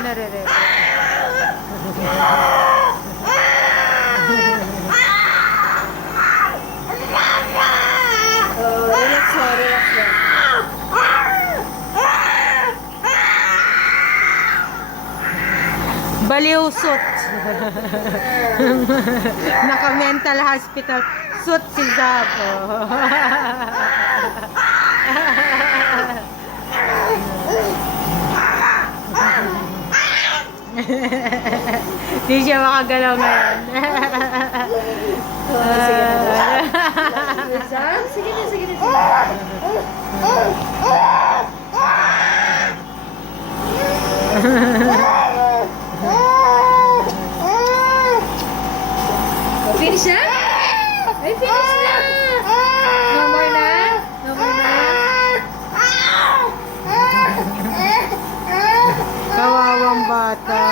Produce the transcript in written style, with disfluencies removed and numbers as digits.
naririnig. Oh, relax lang, relax lang. Baliw-sut. Naka-mental hospital. Sut si Zabo. Di siya makagalaw ngayon. Sige na. Sige na, sige na. Finish na? Ay, finish na! No more na? No more na? Kawawang bata.